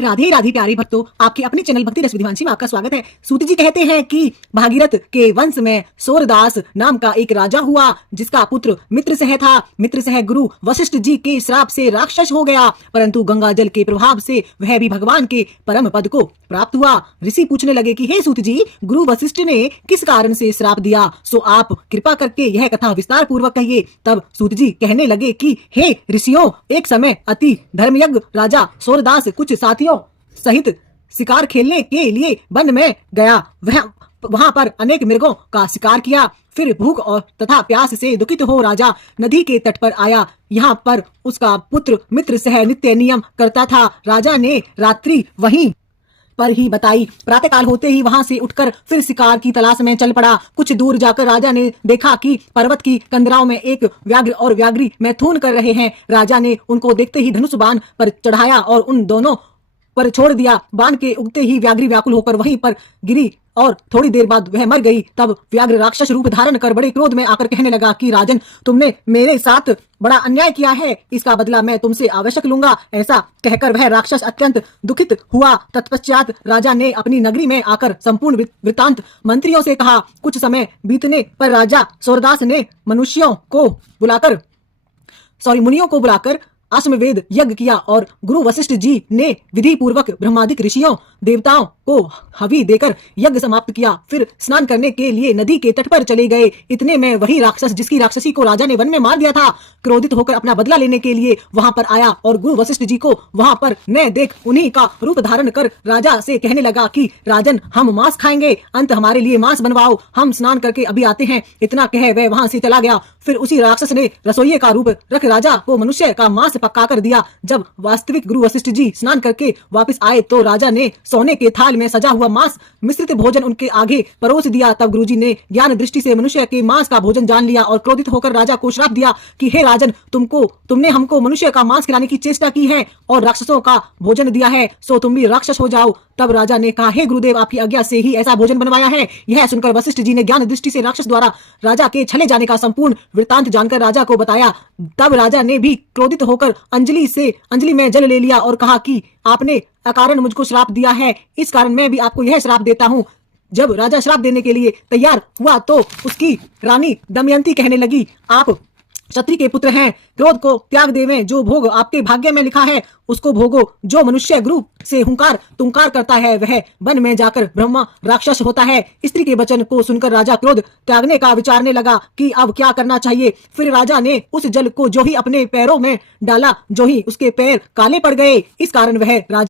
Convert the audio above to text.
राधे राधे प्यारे भक्तों, आपके अपने चैनल भक्ति रस विद्वांशी में आपका स्वागत है। सूत जी कहते हैं कि भागीरथ के वंश में सूरदास नाम का एक राजा हुआ, जिसका पुत्र मित्रसह था। मित्रसह गुरु वशिष्ठ जी के श्राप से राक्षस हो गया, परंतु गंगा जल के प्रभाव से वह भी भगवान के परम पद को प्राप्त हुआ। ऋषि पूछने लगे कि हे सूत जी, गुरु वशिष्ठ ने किस कारण से श्राप दिया, सो आप कृपा करके यह कथा विस्तार पूर्वक कहिए। तब सूत जी कहने लगे कि हे ऋषियों, एक समय अति धर्मयज्ञ राजा सूरदास कुछ साथियों सहित शिकार खेलने के लिए वन में गया। वहां पर अनेक मृगों का शिकार किया। फिर भूख और तथा प्यास से दुखित हो राजा नदी के तट पर आया। यहाँ पर उसका पुत्र मित्र सह नित्य नियम करता था। राजा ने रात्रि वहीं पर ही बताई। प्रातःकाल होते ही वहां से उठकर फिर शिकार की तलाश में चल पड़ा। कुछ दूर जाकर राजा ने देखा कि पर्वत की कंदराओं में एक व्याघ्र और व्याघ्री मैथुन कर रहे हैं। राजा ने उनको देखते ही धनुष बाण पर चढ़ाया और उन दोनों पर छोड़ दिया। बाण के उगते ही व्याघ्री व्याकुल होकर वहीं पर गिरी और थोड़ी देर बाद वह मर गई। तब व्याघ्र राक्षस रूप धारण कर बड़े क्रोध में आकर कहने लगा कि राजन, तुमने मेरे साथ बड़ा अन्याय किया है, इसका बदला मैं तुमसे आवश्यक लूंगा। ऐसा कहकर वह राक्षस अत्यंत दुखित हुआ। तत्पश्चात राजा ने अपनी नगरी में आकर संपूर्ण वृतांत मंत्रियों से कहा। कुछ समय बीतने पर राजा सूरदास ने मुनियों को बुलाकर अश्वमेध यज्ञ किया और गुरु वशिष्ठ जी ने विधि पूर्वक ब्रह्मादिक ऋषियों देवताओं को हवि देकर यज्ञ समाप्त किया। फिर स्नान करने के लिए नदी के तट पर चले गए। इतने में वही राक्षस जिसकी राक्षसी को राजा ने वन में मार दिया था, क्रोधित होकर अपना बदला लेने के लिए वहां पर आया और गुरु वशिष्ठ जी को वहां पर न देख उन्हीं का रूप धारण कर राजा से कहने लगा कि राजन, हम मांस खाएंगे, अंत हमारे लिए मांस बनवाओ, हम स्नान करके अभी आते हैं। इतना कह वह वहां से चला गया। फिर उसी राक्षस ने रसोइये का रूप रख राजा को मनुष्य का मांस पका कर दिया। जब वास्तविक गुरु वशिष्ठ जी स्नान करके वापस आए तो राजा ने सोने के थाल में सजा हुआ मांस मिश्रित भोजन उनके आगे परोस दिया। तब गुरुजी ने ज्ञान दृष्टि से मनुष्य के मांस का भोजन जान लिया और क्रोधित होकर राजा को श्राप दिया कि हे राजन, तुमने हमको मनुष्य का मांस खिलाने की चेष्टा की है और राक्षसों का भोजन दिया है, सो तुम भी राक्षस हो जाओ। तब राजा ने कहा, हे गुरुदेव, आपकी आज्ञा से ही ऐसा भोजन बनवाया है। यह सुनकर वशिष्ठ जी ने ज्ञान दृष्टि से राक्षस द्वारा राजा के छले जाने का संपूर्ण वृत्तांत जानकर राजा को बताया। तब राजा ने भी क्रोधित होकर अंजलि में जल ले लिया और कहा कि आपने अकारण मुझको श्राप दिया है, इस कारण मैं भी आपको यह श्राप देता हूँ। जब राजा श्राप देने के लिए तैयार हुआ तो उसकी रानी दमयंती कहने लगी, आप क्षत्रिय के पुत्र हैं, क्रोध को त्याग देवें। जो भोग आपके भाग्य में लिखा है उसको भोगो। जो मनुष्य गुरु से हुंकार तुंकार करता है वह वन में जाकर ब्रह्मा राक्षस होता है। स्त्री के वचन को सुनकर राजा क्रोध त्यागने का विचारने लगा कि अब क्या करना चाहिए। फिर राजा ने उस जल को जो ही अपने पैरों में डाला, जो ही उसके पैर काले पड़ गए। इस कारण वह राजा